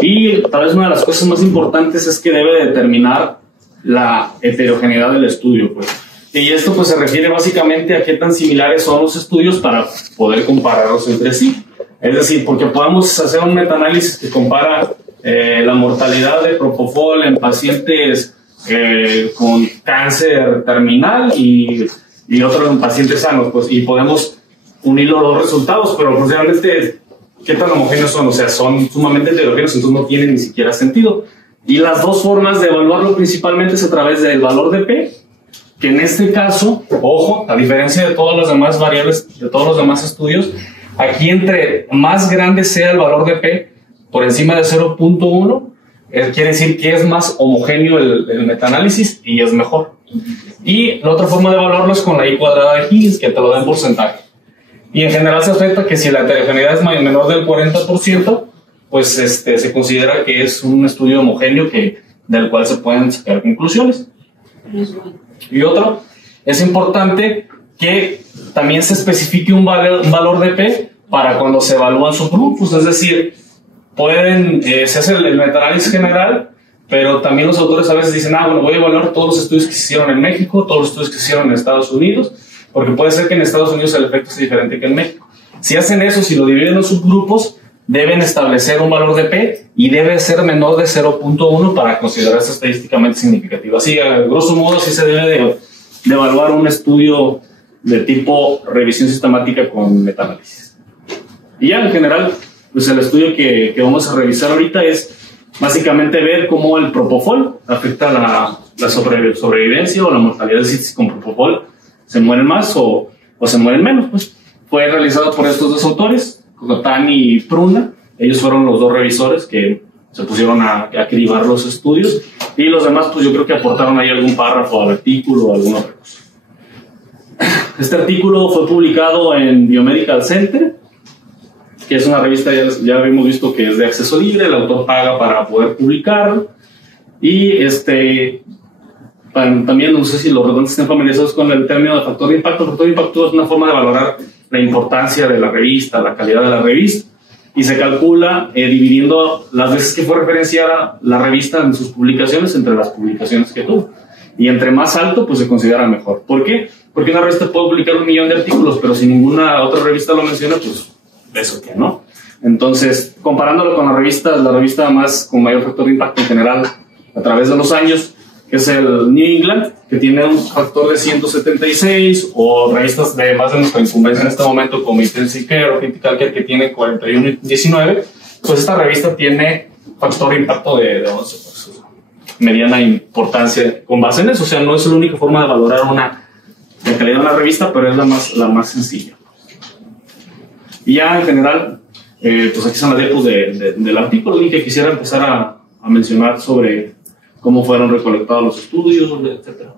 Y tal vez una de las cosas más importantes es que debe determinar la heterogeneidad del estudio, pues. Y esto pues se refiere básicamente a qué tan similares son los estudios para poder compararlos entre sí. Es decir, porque podemos hacer un metaanálisis que compara la mortalidad de propofol en pacientes con cáncer terminal y otro en pacientes sanos, pues, y podemos unir los dos resultados, pero pues realmente, ¿qué tan homogéneos son? O sea, son sumamente heterogéneos, entonces no tienen ni siquiera sentido. Y las dos formas de evaluarlo principalmente es a través del valor de P, que en este caso, ojo, a diferencia de todas las demás variables, de todos los demás estudios, aquí entre más grande sea el valor de P, por encima de 0.1, quiere decir que es más homogéneo el metaanálisis y es mejor. Y la otra forma de evaluarlo es con la I cuadrada de Higgins, que te lo da en porcentaje. Y en general se acepta que si la heterogeneidad es menor del 40%, pues se considera que es un estudio homogéneo del cual se pueden sacar conclusiones. Y otro, es importante que también se especifique un valor de P para cuando se evalúan subgrupos, es decir, se hace el metaanálisis general, pero también los autores a veces dicen, bueno, voy a evaluar todos los estudios que se hicieron en México, todos los estudios que se hicieron en Estados Unidos, porque puede ser que en Estados Unidos el efecto sea diferente que en México. Si hacen eso, si lo dividen en subgrupos, deben establecer un valor de P y debe ser menor de 0.1 para considerarse estadísticamente significativo. Así, a grosso modo, así se debe de evaluar un estudio de tipo revisión sistemática con metaanálisis. Y ya en general, pues el estudio que vamos a revisar ahorita es básicamente ver cómo el propofol afecta la sobrevivencia o la mortalidad. Si con propofol se mueren más o se mueren menos. Pues fue realizado por estos dos autores, Cotán y Pruna. Ellos fueron los dos revisores que se pusieron a cribar los estudios, y los demás pues yo creo que aportaron ahí algún párrafo al artículo o alguna otra cosa. Este artículo fue publicado en Biomedical Center, que es una revista, ya habíamos visto que es de acceso libre, el autor paga para poder publicarlo, y también no sé si los redondos estén familiarizados con el término de factor de impacto. El factor de impacto es una forma de valorar la importancia de la revista, la calidad de la revista, y se calcula dividiendo las veces que fue referenciada la revista en sus publicaciones entre las publicaciones que tuvo. Y entre más alto, pues se considera mejor. ¿Por qué? Porque una revista puede publicar 1 millón de artículos, pero si ninguna otra revista lo menciona, pues eso que no. Entonces, comparándolo con la revista más con mayor factor de impacto en general a través de los años, que es el New England, que tiene un factor de 176, o revistas de más de nuestra incumbencia en este momento, como Intensive Care o Critical Care, que tiene 41.19, pues esta revista tiene factor de impacto de 11, pues, mediana importancia con base en eso. O sea, no es la única forma de valorar la calidad de una revista, pero es la más sencilla. Y ya en general, pues aquí están las diapos del artículo, y que quisiera empezar a mencionar sobre cómo fueron recolectados los estudios, etc.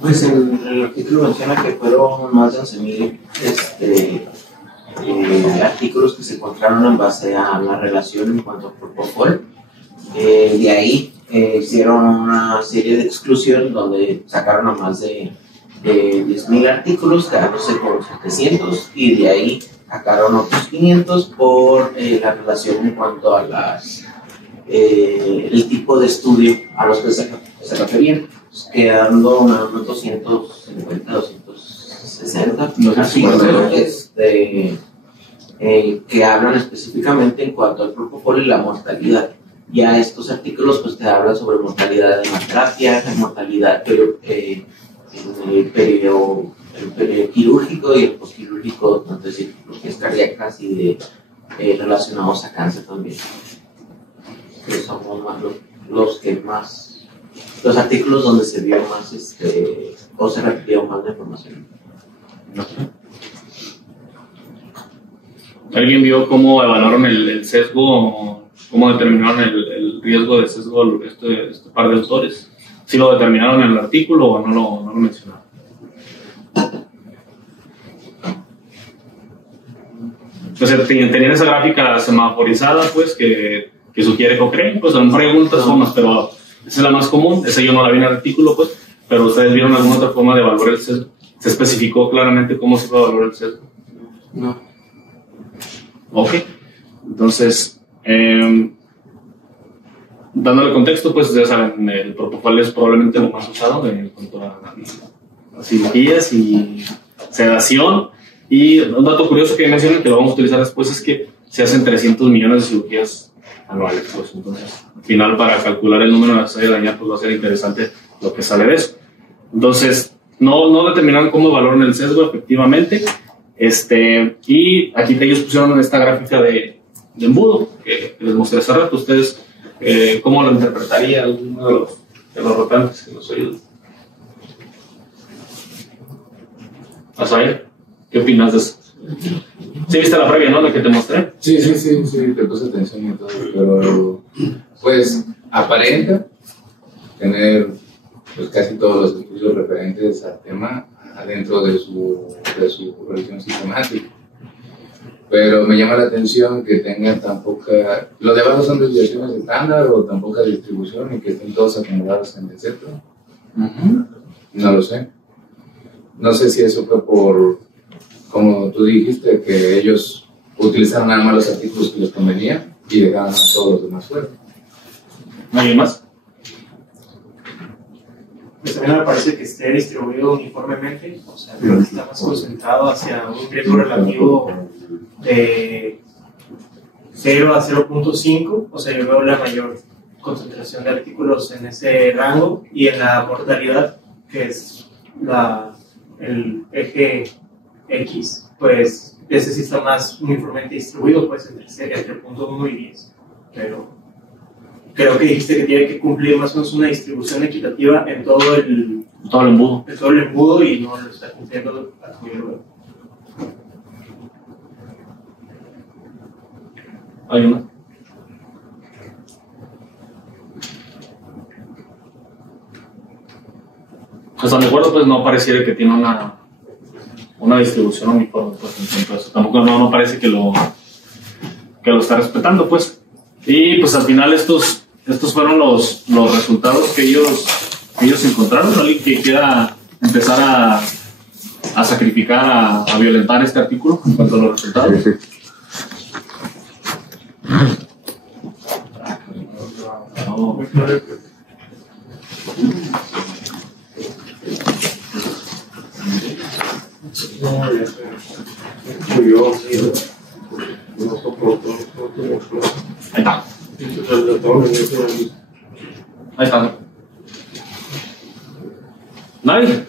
Pues el artículo menciona que fueron más de 11.000 artículos que se encontraron en base a la relación en cuanto a propofol. De ahí hicieron una serie de exclusión donde sacaron a más de 10.000 artículos, quedándose con 700, y de ahí sacaron otros 500 por la relación en cuanto a el tipo de estudio a los que se referían, quedando unos 250, 260 artículos que hablan específicamente en cuanto al propofol y la mortalidad. Ya estos artículos pues te hablan sobre mortalidad de hemoterapia, mortalidad en el periodo quirúrgico y el postquirúrgico, tanto cirugías cardíacas y relacionados a cáncer también. Que son los artículos donde se vio más o se refirió más de información. ¿Alguien vio cómo evaluaron el sesgo, cómo determinaron el riesgo de sesgo este par de autores? ¿Si lo determinaron en el artículo o no lo mencionaron? Entonces tenían esa gráfica semaforizada, pues, que sugiere Cochrane, pues son preguntas, formas, pero esa es la más común. Esa yo no la vi en el artículo, pues, pero ustedes vieron alguna otra forma de evaluar el sesgo. ¿Se especificó claramente cómo se va a evaluar el sesgo? No. Ok, entonces, dándole contexto, pues ya saben, el propofol es probablemente lo más usado en cuanto a cirugías y sedación. Y un dato curioso que mencionan que lo vamos a utilizar después es que se hacen 300 millones de cirugías anuales. Pues entonces, al final, para calcular el número necesario de dañar, pues va a ser interesante lo que sale de eso. Entonces, no determinaron cómo valoran el sesgo efectivamente. Y aquí ellos pusieron esta gráfica de embudo que les mostré hace rato. Ustedes, ¿cómo lo interpretaría alguno de los rotantes que nos ayudan? Azael, ¿qué opinas de eso? ¿Sí viste la previa, no? La que te mostré. Sí, te puse atención y todo, pero pues aparenta tener pues casi todos los estudios referentes al tema dentro de su revisión sistemática. Pero me llama la atención que tengan tan poca... ¿Los de abajo son desviaciones estándar o tan poca distribución y que estén todos acomodados en el centro? No lo sé. No sé si eso fue por, como tú dijiste, que ellos utilizaron nada más los artículos que les convenían y dejaban a todos los demás fuera. ¿Alguien más? Pues también me parece que esté distribuido uniformemente, o sea, creo que está más concentrado hacia un riesgo relativo de 0 a 0.5, o sea, yo veo la mayor concentración de artículos en ese rango, y en la mortalidad, que es el eje X, pues ese sí está más uniformemente distribuido, pues entre 0.1 y 10, pero creo que dijiste que tiene que cumplir más o menos una distribución equitativa en todo el embudo. En todo el embudo, y no lo está cumpliendo a como yo lo veo. ¿Hay una? Hasta mi acuerdo, pues no pareciera que tiene una distribución uniforme, pues, entonces tampoco no parece que lo está respetando, pues. Y pues al final estos fueron los resultados que ellos encontraron. ¿Alguien que quiera empezar a sacrificar, a violentar este artículo en cuanto a los resultados? Ahí está. Ahí está. ¿Nadie?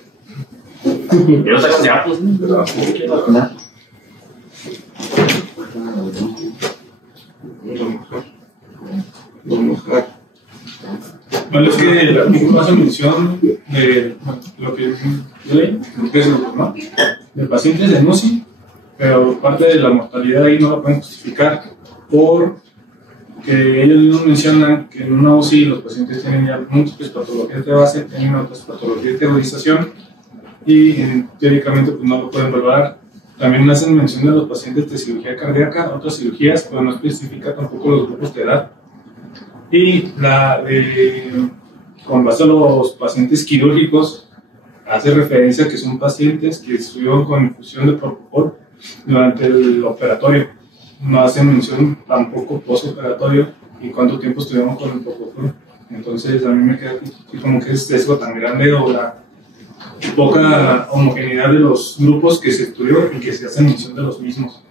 Yo no sé cómo ya, pues. Bueno, es que el artículo hace mención de lo que es ¿no? De pacientes de UCI, pero parte de la mortalidad ahí no la pueden justificar porque ellos mismos mencionan que en una UCI los pacientes tienen ya múltiples patologías de base, tienen otras patologías de agudización y teóricamente pues, no lo pueden valorar. También hacen mención de los pacientes de cirugía cardíaca, otras cirugías, pero no especifica tampoco los grupos de edad. Y con base a los pacientes quirúrgicos, hace referencia a que son pacientes que estuvieron con infusión de propofol durante el operatorio. No hacen mención tampoco postoperatorio y cuánto tiempo estuvieron con el propofol. Entonces a mí me queda como que es sesgo tan grande o la poca homogeneidad de los grupos que se estudió y que se hacen mención de los mismos.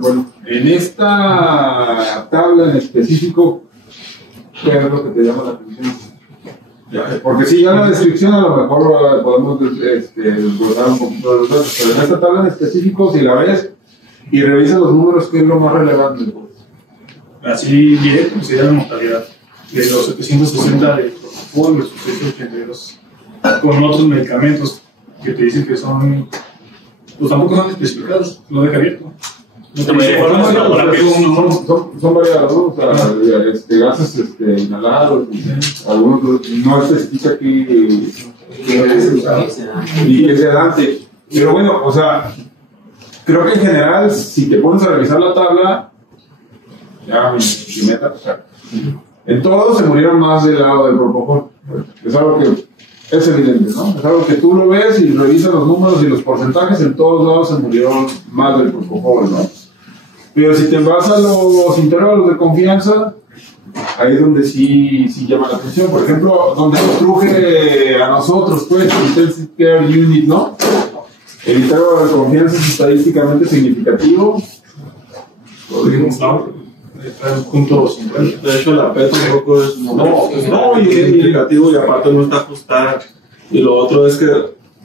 Bueno, en esta tabla en específico, ¿qué es lo que te llama la atención? Porque si ya la descripción a lo mejor podemos desglosar un poquito de los datos, pero en esta tabla en específico, si la ves y revisas los números, ¿qué es lo más relevante? Así directo, pues sería la mortalidad de los 760 de propofol, los 882 con otros medicamentos que te dicen que son, pues tampoco son especificados, lo deja abierto. Son variados, ¿no? O sea, gases inhalados, algunos no especifica aquí y que sedante. Pero bueno, o sea, creo que en general, si te pones a revisar la tabla, ya mi meta, o sea, en todos se murieron más del lado del propofol. Es algo que es evidente, ¿no? Es algo que tú lo ves y revisas los números y los porcentajes, en todos lados se murieron más del propofol, ¿no? Pero si te vas a los intervalos de confianza, ahí es donde sí llama la atención. Por ejemplo, donde nos truje a nosotros, pues, el Intensive Care Unit, ¿no? El intervalo de confianza es estadísticamente significativo. Podríamos, ¿no? Está en punto 50. De hecho, la PET tampoco es No, y es significativo y aparte no está ajustada. Y lo otro es que,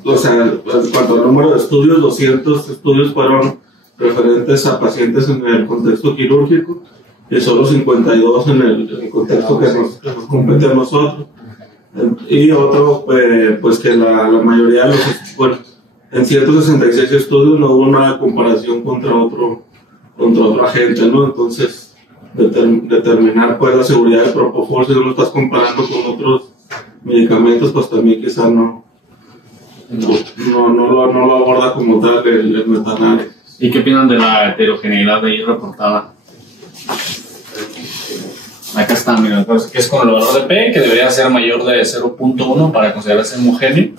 o sea, en cuanto al número de estudios, 200 estudios fueron referentes a pacientes en el contexto quirúrgico y solo 52 en el contexto que nos compete a nosotros. Y otro, pues que la mayoría de los, bueno, en 166 estudios no hubo una comparación contra otro agente, ¿no? Entonces, determinar pues la seguridad del propofol si no lo estás comparando con otros medicamentos, pues también quizá no lo aborda como tal el metaanálisis. ¿Y qué opinan de la heterogeneidad ahí reportada? Acá está, mira, pues, que es con el valor de P, que debería ser mayor de 0.1 para considerarse homogéneo,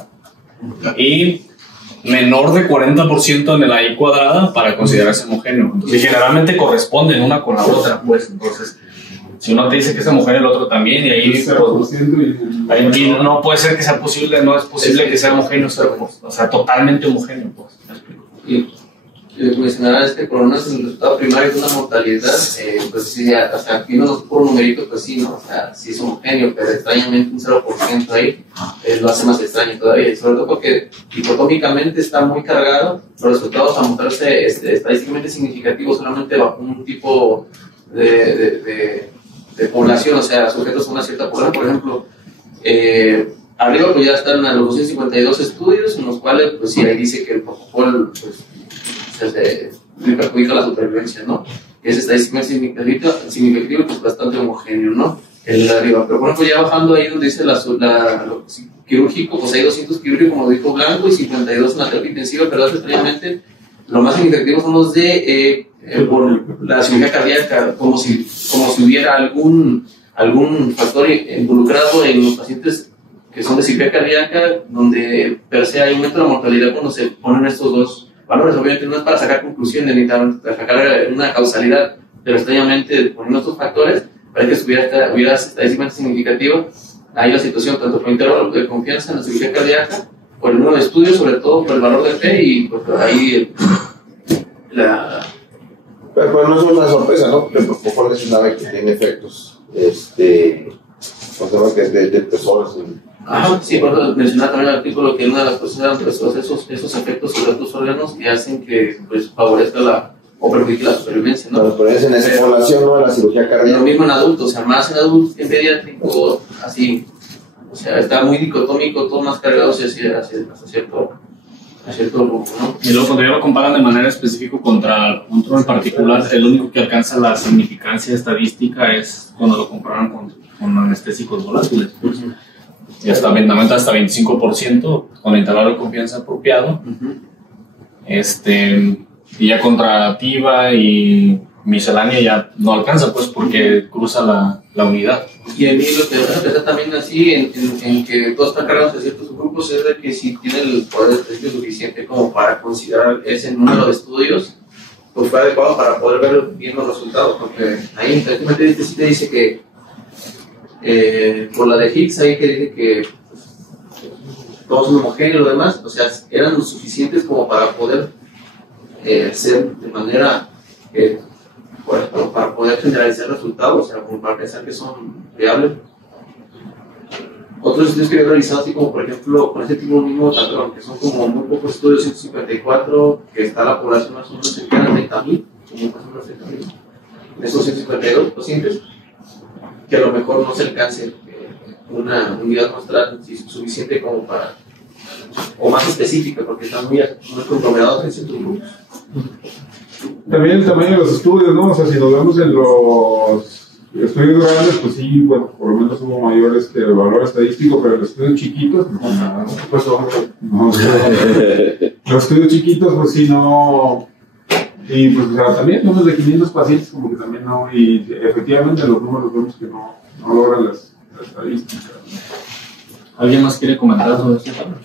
y menor de 40% en el AI cuadrada para considerarse homogéneo. Entonces, generalmente corresponden una con la otra, pues. Entonces, si uno te dice que es homogéneo, el otro también, y ahí, pues, ahí no puede ser que sea posible, no es posible que sea homogéneo, o sea, totalmente homogéneo, pues. Y mencionaba por lo menos en el resultado primario de una mortalidad, pues sí, o sea, aquí no por numeritos, pues sí, ¿no? O sea, sí es homogéneo, pero extrañamente un 0% ahí lo hace más extraño todavía, sobre todo porque dicotómicamente está muy cargado, los resultados a mostrarse estadísticamente significativos solamente bajo un tipo de población, o sea, sujetos a una cierta población, por ejemplo, arriba pues ya están a los 252 estudios, en los cuales, pues sí, ahí dice que el protocolo, pues, perjudica la supervivencia, ¿no? Que es estadísticamente significativo, pues bastante homogéneo, ¿no? El de arriba. Pero por ejemplo, ya bajando ahí donde dice lo quirúrgico, pues hay 200 quirúrgicos, como dijo Blanco, y 52 en la terapia intensiva, pero extrañamente lo más significativo son los de por la cirugía cardíaca, como si hubiera algún factor involucrado en los pacientes que son de cirugía cardíaca, donde per se hay un aumento de la mortalidad cuando se ponen estos dos valores. Obviamente no es para sacar conclusiones ni para sacar una causalidad, pero extrañamente poniendo estos factores para que hubiera estadísticamente significativo ahí la situación, tanto por intervalo de confianza en la cirugía cardíaca, por el número de estudios, sobre todo por el valor de P y por ahí Pero no es una sorpresa, ¿no? Porque el propofol es una que tiene efectos de personas. Ajá, sí, por eso mencionaba también el artículo que una de las cosas esos efectos sobre otros órganos que hacen que pues favorezca o perjudique la supervivencia, ¿no? Pero es en esa población, ¿no? En la cirugía cardíaca. Lo mismo en adultos, o sea, más en adultos que en pediátrico, así, o sea, está muy dicotómico, todo más cargado hacia cierto rumbo, ¿no? Y luego cuando ya lo comparan de manera específica contra otro en particular, el único que alcanza la significancia estadística es cuando lo comparan con anestésicos volátiles, pues. Y hasta 25% con el intervalo de confianza apropiado. Y ya contra TIVA y miscelánea ya no alcanza, pues, porque cruza la unidad. Y a mí lo que me parece también así, en que todos están cargados de ciertos grupos, es de que si tiene el poder estadístico suficiente como para considerar ese número de estudios, pues fue adecuado para poder ver bien los resultados, porque ahí efectivamente sí te dice que por la de Higgs ahí que dice que todos son homogéneos y lo demás, o sea, eran lo suficientes como para poder ser de manera para poder generalizar resultados, o sea, como para pensar que son viables. Otros estudios que he realizado, así como por ejemplo con este tipo mismo patrón, que son como muy pocos estudios, 154, que está la población más o menos cercana a 30.000, como más o menos 30.000, esos 152 pacientes, que a lo mejor no se alcance una unidad muestral suficiente como para, o más específica, porque están muy conglomerados en ciertos grupos. También el tamaño de los estudios, ¿no? O sea, si nos vemos en los estudios grandes, pues sí, bueno, por lo menos hubo mayores que el valor estadístico, pero los estudios chiquitos, pues no. Los estudios chiquitos, pues sí, no. Y pues, o sea, también números de 500 pacientes, como que también no. Y efectivamente, los números vemos que no logran las estadísticas. ¿Alguien más quiere comentar sobre este tema?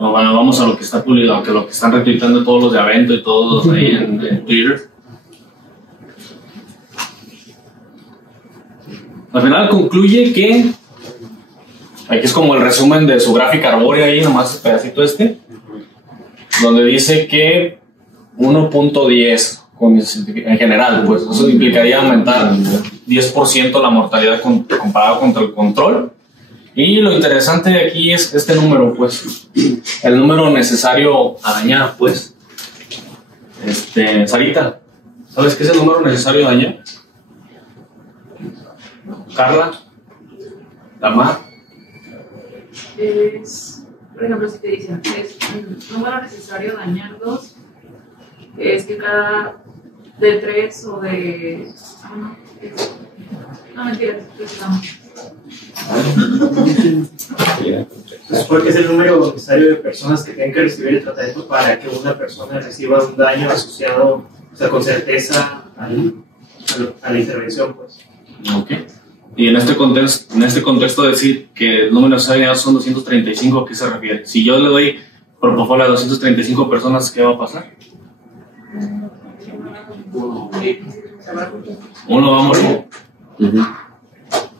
Bueno, vamos a lo que está publicado, que lo que están retuitando todos los de Avento y todos ahí en Twitter. Al final concluye que, aquí es como el resumen de su gráfica arbórea ahí, nomás el pedacito donde dice que 1.10 en general, pues eso implicaría aumentar 10% la mortalidad comparado contra el control. Y lo interesante de aquí es este número, pues, el número necesario a dañar, pues. Sarita, ¿sabes qué es el número necesario a dañar? Carla, Damar. Es, por ejemplo, si te dicen que es un número necesario dañar 2, es que cada de 3 o de. No, mentira, Porque es el número necesario de personas que tienen que recibir el tratamiento para que una persona reciba un daño asociado, o sea, con certeza a la intervención, pues. Ok. Y en este contexto decir que el número necesario son 235, ¿a qué se refiere? Si yo le doy propofol a 235 personas, ¿qué va a pasar? Uno va a morir.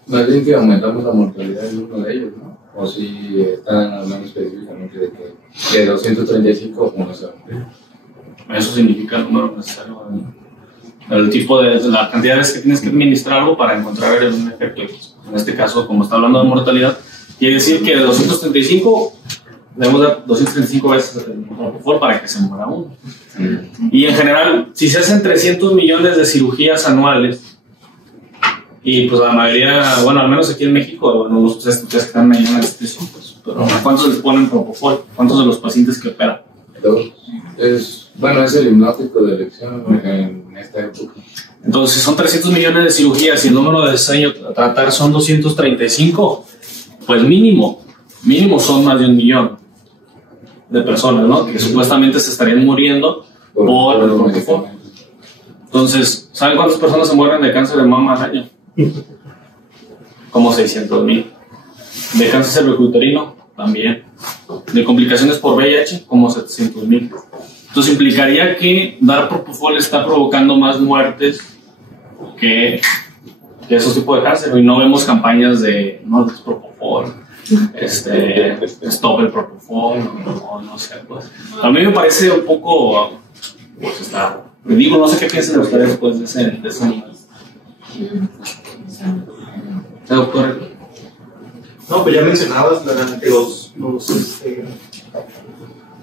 Más bien que aumentamos la mortalidad de uno de ellos, ¿no? O si están hablando específicamente de que de 235 uno se va a morir. Eso significa el número necesario. El tipo de la cantidad de veces que tienes que administrar algo para encontrar un efecto. En este caso, como está hablando de mortalidad, quiere decir que de 235 debemos dar 235 veces el propofol para que se muera uno. Y en general, si se hacen 300 millones de cirugías anuales, y pues la mayoría, bueno, al menos aquí en México, bueno, los ustedes que están ahí en la institución, pues, pero ¿cuántos les ponen propofol? ¿Cuántos de los pacientes que operan? Es el hipnótico de elección en esta época. Entonces, si son 300 millones de cirugías y el número de años a tratar son 235, pues mínimo son más de 1 millón de personas, ¿no? Que supuestamente se estarían muriendo por el propofol. Entonces, ¿saben cuántas personas se mueren de cáncer de mama al año? Como 600,000. De cáncer cervicuterino, también. De complicaciones por VIH, como 700,000. Entonces implicaría que dar propofol está provocando más muertes que esos tipos de cáncer. Y no vemos campañas de no des propofol, stop el propofol, no sé, pues. A mí me parece un poco, pues está. Digo, no sé qué piensan ustedes después de ese número. Doctor. No, pues ya mencionabas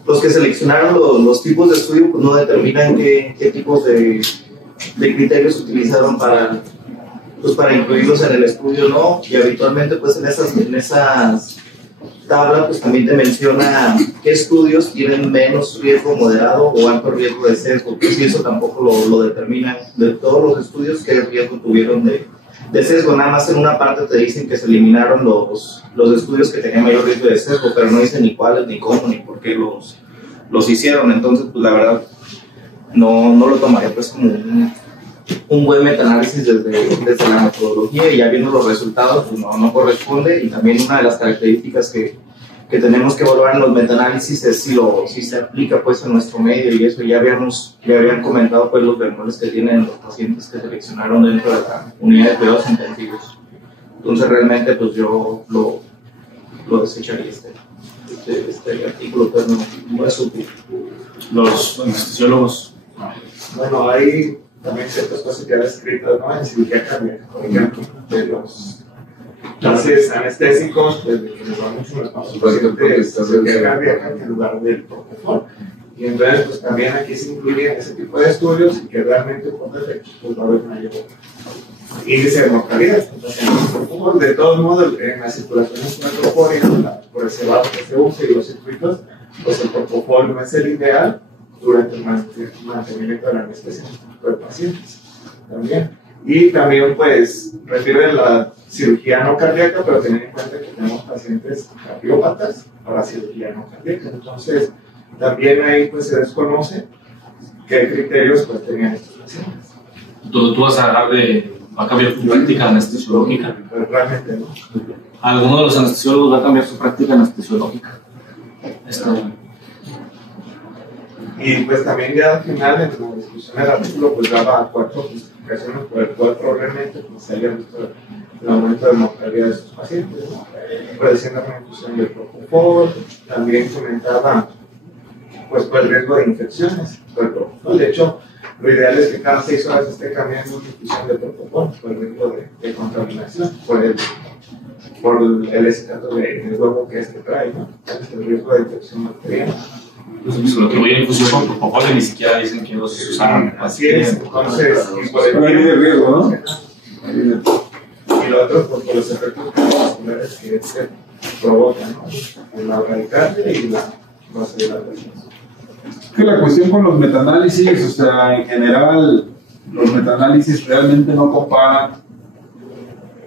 los que seleccionaron los tipos de estudio, pues no determinan qué tipos de criterios utilizaron para incluirlos en el estudio, ¿no? Y habitualmente pues en esas tablas pues también te menciona qué estudios tienen menos riesgo moderado o alto riesgo de sesgo, pues si eso tampoco lo determinan de todos los estudios qué riesgo tuvieron de sesgo. Nada más en una parte te dicen que se eliminaron los estudios que tenían mayor riesgo de sesgo, pero no dicen ni cuáles, ni cómo, ni por qué los hicieron. Entonces, pues la verdad, no lo tomaría pues como un buen metaanálisis desde la metodología, y ya viendo los resultados, pues no corresponde. Y también una de las características que tenemos que evaluar en los metaanálisis es si se aplica pues en nuestro medio, y eso ya habían comentado pues los bemoles que tienen los pacientes que seleccionaron dentro de la unidad de cuidados intensivos. Entonces realmente pues yo lo desecharía este artículo, pues no es útil. Los anestesiólogos. Bueno, hay también ciertas cosas que han escrito, ¿no? En cirugía cardíaca, por ejemplo, de los clases anestésicos, pues de que les va mucho los pacientes de cirugía cardíaca en lugar del propofol. Y entonces, pues también aquí se incluyen ese tipo de estudios y que realmente por defecto pues va a haber mayor índice de mortalidad. Entonces, de todos modos, en la circulación intracorpórea, por ese lado que se usa y los circuitos, pues el propofol no es el ideal durante el mantenimiento de la anestesia de pacientes también. Y también pues refiere la cirugía no cardíaca, pero teniendo en cuenta que tenemos pacientes cardiópatas para cirugía no cardíaca. Entonces también ahí pues se desconoce qué criterios pues tenían estos pacientes. Tú vas a hablar va a cambiar tu práctica anestesiológica. Realmente no. ¿Alguno de los anestesiólogos va a cambiar su práctica anestesiológica? Y pues también ya al final, en la discusión del artículo, pues daba 4 justificaciones por el cual probablemente pues, se haya visto el aumento de mortalidad de estos pacientes, ¿no? Padeciendo una infusión de propofol, también comentaba pues por el riesgo de infecciones por el propofol. De hecho, lo ideal es que cada 6 horas esté cambiando una infusión de propofol por el riesgo de contaminación, por el estatus de huevo que trae, ¿no? El riesgo de infección bacteriana. Entonces, lo que voy a infusión con propofol ni siquiera dicen que los usaron. Así es, entonces, Pero hay de riesgo, ¿no? Y lo otro, por los efectos cardiovasculares que se provocan, ¿no? La bradicardia y la vasodilatación. Que la cuestión con los metaanálisis, o sea, en general, los metaanálisis realmente no comparan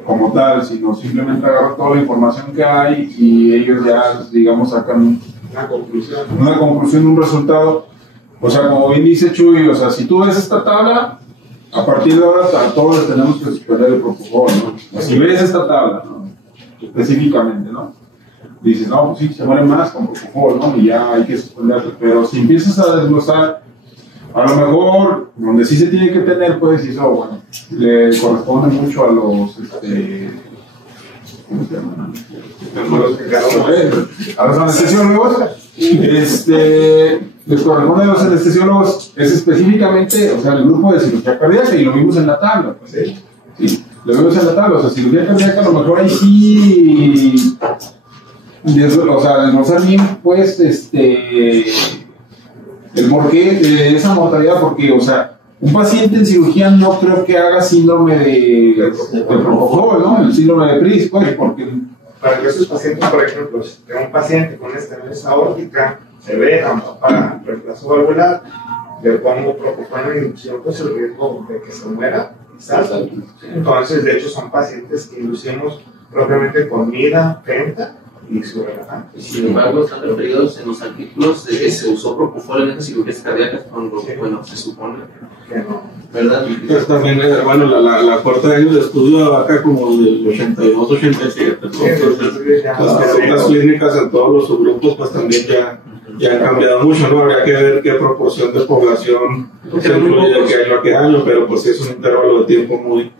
como tal, sino simplemente agarran toda la información que hay y ellos ya, digamos, sacan una conclusión, un resultado. O sea, como bien dice Chuy, o sea, si tú ves esta tabla, a partir de ahora a todos tenemos que suspender el propofol, ¿no? Si ves esta tabla, ¿no? Específicamente, ¿no? Dices, no, pues sí, se mueren más con propofol, ¿no? Y ya hay que suspenderlo. Pero si empiezas a desglosar, a lo mejor, donde sí se tiene que tener, pues, y eso, bueno, le corresponde mucho a los, ¿cómo se llaman? A los anestesiólogos, les corresponde a los anestesiólogos, es específicamente, o sea, el grupo de cirugía cardíaca, y lo vimos en la tabla, pues, sí, lo vimos en la tabla, o sea, cirugía cardíaca, a lo mejor ahí sí, o sea, desglosar bien, pues, el porqué de esa mortalidad, porque, o sea, un paciente en cirugía no creo que haga síndrome de propofol, ¿no? El síndrome de Pris, pues, porque... Para que esos pacientes, por ejemplo, si tengo un paciente con estenosis aórtica, severa, para reemplazo valvular, le pongo propofol en inducción, pues el riesgo de que se muera es alto. Entonces, de hecho, son pacientes que inducimos propiamente con mida, penta y su relajante. Sin embargo, están referidos en los artículos de que se usó propofol en esas cirugías cardíacas cuando, bueno, se supone que no. ¿Verdad? Pues también, bueno, la corta de años de estudio abarca como del 82, 87, ¿no? Entonces, las clínicas en todos los subgrupos pues también ya han cambiado mucho, ¿no? Habría que ver qué proporción de población se incluye de que año a qué año, pero pues sí es un intervalo de tiempo muy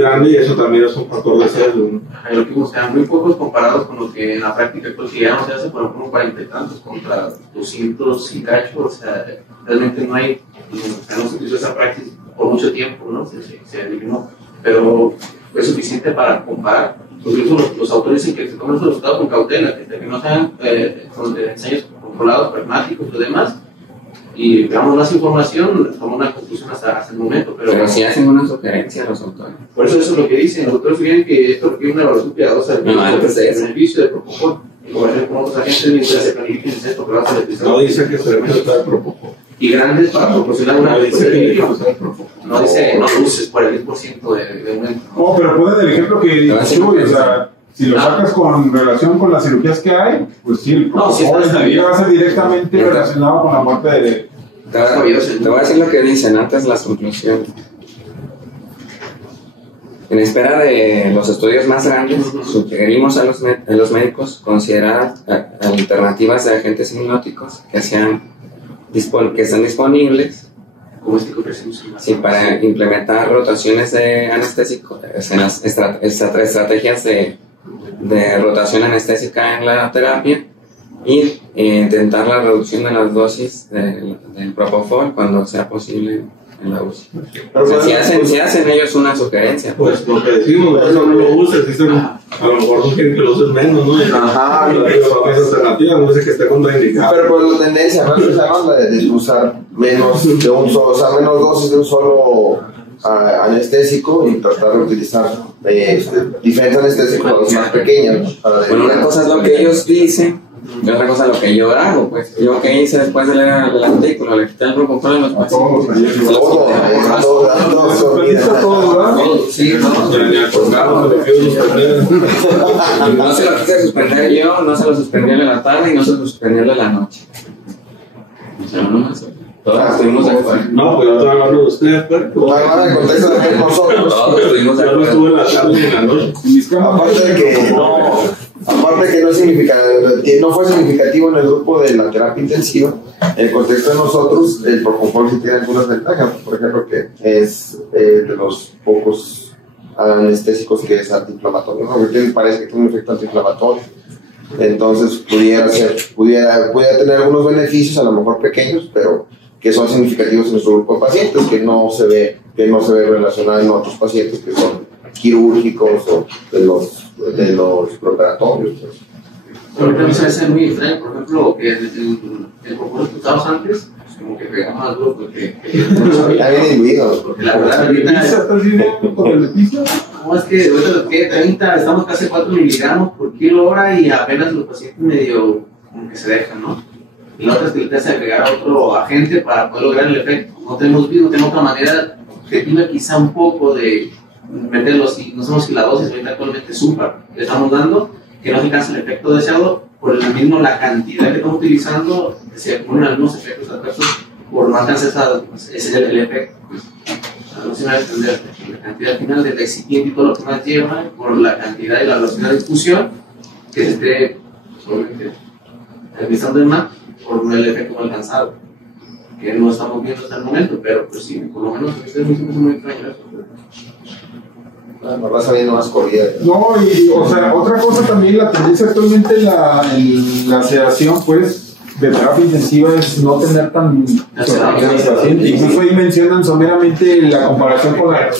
grande y eso también es un factor de sesgo, ¿no? Lo que buscan muy pocos comparados con lo que en la práctica cotidiana se hace, por ejemplo, 40 y tantos contra 200 y cacho, o sea, realmente no hay, no se utilizó esa práctica por mucho tiempo, ¿no? Se eliminó, pero es suficiente para comparar. Incluso los autores dicen que se tomen los resultados con cautela, que no sean con ensayos controlados, pragmáticos y lo demás, y veamos más información, tomamos una conclusión hasta el momento. Pero si hacen una sugerencia los autores. Por eso es lo que dicen, los autores sugieren que esto requiere una evaluación cuidadosa del beneficio de propofol, y con otros agentes mientras se planifiquen el centro, pero no dice que se debe tratar de propofol. Y grandes para proporcionar una respuesta de no dice, no luces por el 10% de aumento. No, pero ponen el ejemplo que dice, o sea, si lo sacas con relación con las cirugías que hay, pues sí, el propofol va a ser directamente relacionado con la muerte de... Te voy a decir lo que dicen antes las conclusiones. En espera de los estudios más grandes, sugerimos a los médicos considerar alternativas de agentes hipnóticos que están disponibles para implementar rotaciones de anestésico en las estrategias de rotación anestésica en la terapia y intentar la reducción de las dosis del propofol cuando sea posible en la UCI. O sea, si hacen ellos una sugerencia. Pues lo que decimos, eso no lo uses, dicen, a lo mejor no quieren que lo uses menos, ¿no? Ajá, es alternativa, no dice que esté contraindicado. Pero pues la tendencia, ¿no? Es la de usar menos de un solo, o sea, menos dosis de un solo anestésico y tratar de utilizar diferentes anestésicos los más pequeños. Bueno, una cosa es lo que ellos dicen. Y otra cosa lo que yo hago, pues. Yo que hice después de leer el artículo, le quité el propofol a los pacientes. No se lo quise suspender yo, no se lo suspendí en la tarde y no se lo suspendí en la noche. O sea, no más. Todos estuvimos de acuerdo. No, pues yo estoy hablando de ustedes, pues. Contexto de nosotros. Todos estuvimos de acuerdo. Yo no estuve en la tarde ni en la noche. Aparte de que no. Aparte que no fue significativo en el grupo de la terapia intensiva, en el contexto de nosotros, el propofol sí tiene algunas ventajas, por ejemplo, que es de los pocos anestésicos que es antiinflamatorio, ¿no? Porque parece que tiene un efecto antiinflamatorio. Entonces pudiera tener algunos beneficios, a lo mejor pequeños, pero que son significativos en nuestro grupo de pacientes, que no se ve relacionado en otros pacientes que son quirúrgicos o de los preparatorios. Pues. Pero también se hace muy extraño, por ejemplo, que el propofol que usábamos antes, pues como que pega más duro porque está bien diluido. Porque la verdad, ahorita. No, es que ahorita lo que 30, estamos casi 4 miligramos por kilo hora y apenas los pacientes medio como que se dejan, ¿no? Y la otra es que le tienes que agregar a otro agente para poder lograr el efecto. No tenemos otra manera objetiva, quizá un poco de meterlos, y no sabemos si la dosis ahorita actualmente super le estamos dando, que no se alcanza el efecto deseado, por el mismo la cantidad que estamos utilizando, se ponen algunos efectos adversos por no alcanzar ese es el efecto. Pues, no se va a entender la cantidad final del excipiente y todo lo que más lleva, por la cantidad y la velocidad de difusión que se esté realizando más por el efecto no alcanzado, que no estamos viendo hasta el momento, pero pues sí, por lo menos es muy extraño. La raza viene más corrida. No, o sea, otra cosa también, la tendencia actualmente en la sedación, pues, de terapia intensiva es no tener tan paciente. Incluso ahí mencionan someramente la comparación con la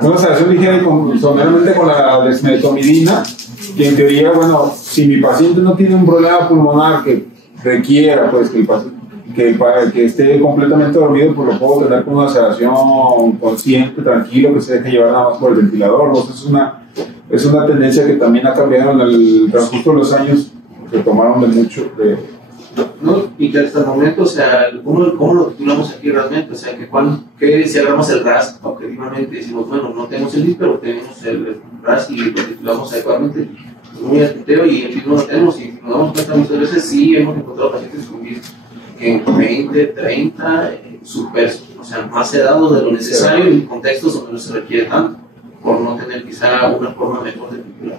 una sedación ligera y someramente con la dexmedetomidina, que en teoría, bueno, si mi paciente no tiene un problema pulmonar que requiera, pues, que esté completamente dormido, pues lo puedo tener con una sedación consciente, tranquilo, que se deje llevar nada más por el ventilador. ¿No? Es una tendencia que también ha cambiado en el transcurso de los años, que tomaron de mucho. ¿No? Y que hasta el momento, o sea, ¿cómo lo titulamos aquí realmente? O sea, que si agarramos el RAS, objetivamente decimos, bueno, no tenemos el DIS, pero tenemos el RAS y lo titulamos adecuadamente, muy al puntero, y el DIS no lo tenemos, y nos damos cuenta muchas veces, sí hemos encontrado pacientes con DIS en 20, 30, o sea, más sedados de lo necesario en contextos donde no se requiere tanto, por no tener quizá una forma mejor de titular.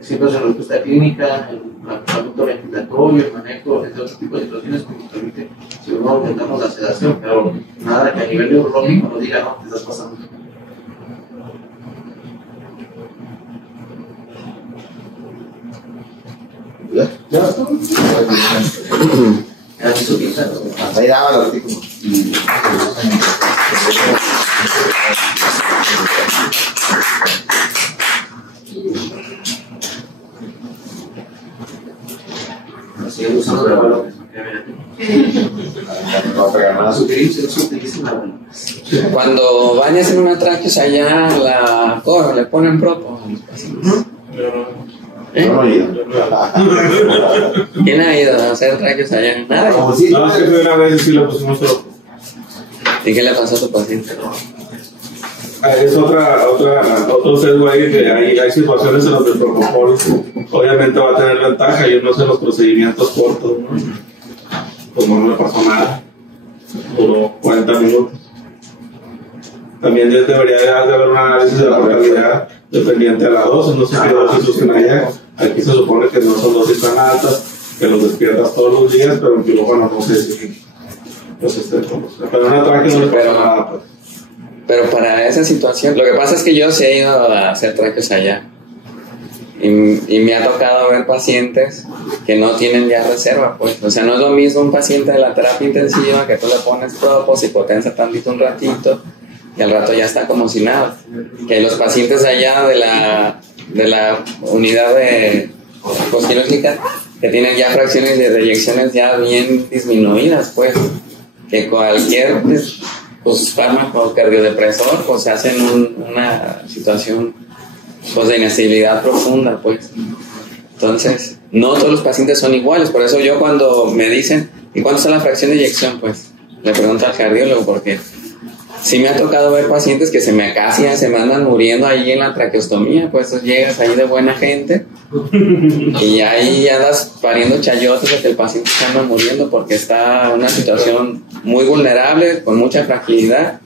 Siempre es la respuesta clínica, el tratamiento ventilatorio, el manejo, entre otros tipos de situaciones que nos permite, si no aumentamos la sedación, pero nada que a nivel neurológico nos diga, no, te estás pasando. Ahí daba el artículo. Usando de balones. Cuando bañas en una tráquea, allá le ponen propo a los pacientes. ¿Quién ha ido a hacer tráqueos allá? Nada. No, es que primera vez sí lo pusimos propo. ¿Y qué le pasó a tu paciente? Es otro sesgo ahí, que hay situaciones en las que el propofol obviamente va a tener ventaja, y uno hace los procedimientos cortos, ¿no? Pues no le pasó nada, duró 40 minutos. También debería de haber un análisis de la mortalidad dependiente de la dosis, no sé qué dosis usan allá. Aquí se supone que no son dosis tan altas, que los despiertas todos los días, pero en quirófano no sé si pero una tráquea no le pasa nada, pues. Pero para esa situación, lo que pasa es que yo sí he ido a hacer tráqueos allá, y me ha tocado ver pacientes que no tienen ya reserva, pues. O sea, no es lo mismo un paciente de la terapia intensiva que tú le pones propos y potencia tantito un ratito y al rato ya está como si nada, que los pacientes allá de la unidad de postquirúrgica que tienen ya fracciones de deyecciones ya bien disminuidas, pues, que cualquier fármaco cardiodepresor pues se hace en una situación pues de inestabilidad profunda, pues. Entonces no todos los pacientes son iguales, por eso yo cuando me dicen ¿y cuánto está la fracción de eyección? Pues le pregunto al cardiólogo, porque sí me ha tocado ver pacientes que se me andan muriendo ahí en la traqueostomía, pues llegas ahí de buena gente y ahí andas pariendo chayotes de que el paciente se anda muriendo porque está en una situación muy vulnerable, con mucha fragilidad,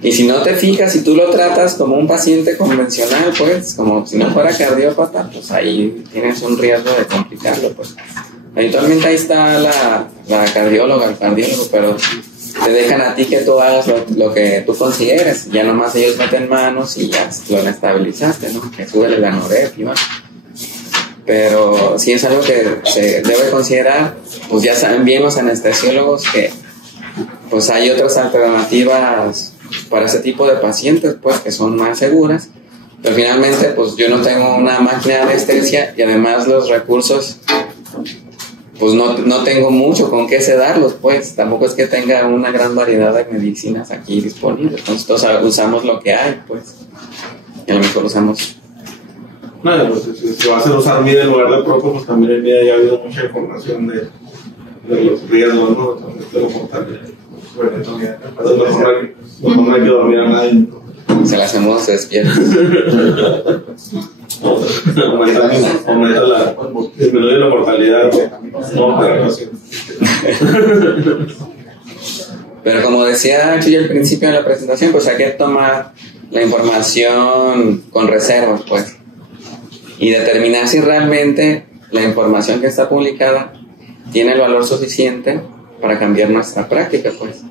Y si no te fijas, si tú lo tratas como un paciente convencional, pues, como si no fuera cardiópata, pues ahí tienes un riesgo de complicarlo, pues. Habitualmente ahí está la cardióloga, el cardiólogo, pero te dejan a ti que tú hagas lo que tú consideres. Ya nomás ellos meten manos y ya lo estabilizaste, ¿no? Que súbele la norepinefrina. Pero sí es algo que se debe considerar. Pues ya saben bien los anestesiólogos que pues hay otras alternativas para ese tipo de pacientes, pues, que son más seguras. Pero finalmente, pues yo no tengo una máquina de anestesia y además los recursos, pues no tengo mucho con qué sedarlos, pues. Tampoco es que tenga una gran variedad de medicinas aquí disponibles. Entonces, usamos lo que hay, pues. Y a lo mejor usamos... No, pues si vas a usar MIDA en lugar de PROCO, pues también en MIDA ya ha habido mucha información de los riesgos, ¿no? De lo mortal. No hay que dormir a nadie. Se las hacemos despiertos. Disminuye la mortalidad. No, pero como decía Chuy al principio de la presentación, pues hay que tomar la información con reservas, pues, y determinar si realmente la información que está publicada tiene el valor suficiente para cambiar nuestra práctica, pues.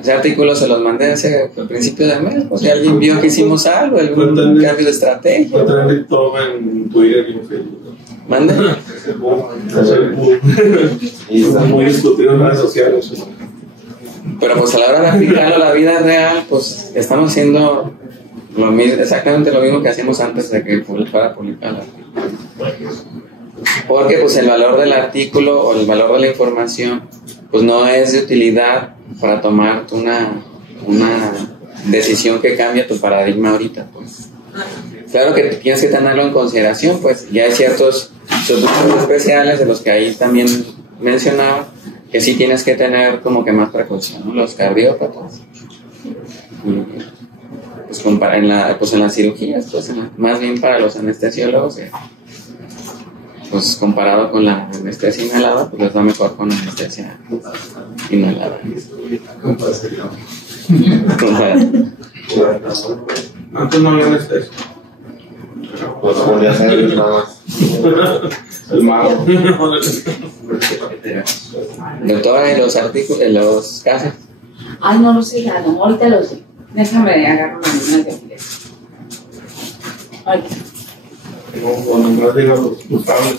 Ese artículo se los mandé hace el principio del mes, pues si alguien vio que hicimos algo, algún cambio de estrategia. En Twitter y en Facebook. ¿Mande? Y está muy discutido en redes sociales. Pero pues a la hora de aplicarlo a la vida real, pues estamos haciendo exactamente lo mismo que hacíamos antes de que fuera publicado. Porque pues el valor del artículo o el valor de la información pues no es de utilidad para tomar una decisión que cambia tu paradigma ahorita, pues. Claro que tienes que tenerlo en consideración, pues ya hay ciertos subgrupos especiales de los que ahí también mencionaba que sí tienes que tener como que más precaución, ¿no? Los cardiópatas, pues en las cirugías, pues más bien para los anestesiólogos, pues comparado con la anestesia inhalada, pues les va mejor con anestesia inhalada. Antes no había anestesia. Pues podría ser nada más. El mago. Doctora, ¿y los artículos, los casos? Ay, no lo sé, ya no, ahorita lo sé. Déjame agarrar una de aquí. Ay. Cuando más digan los cables.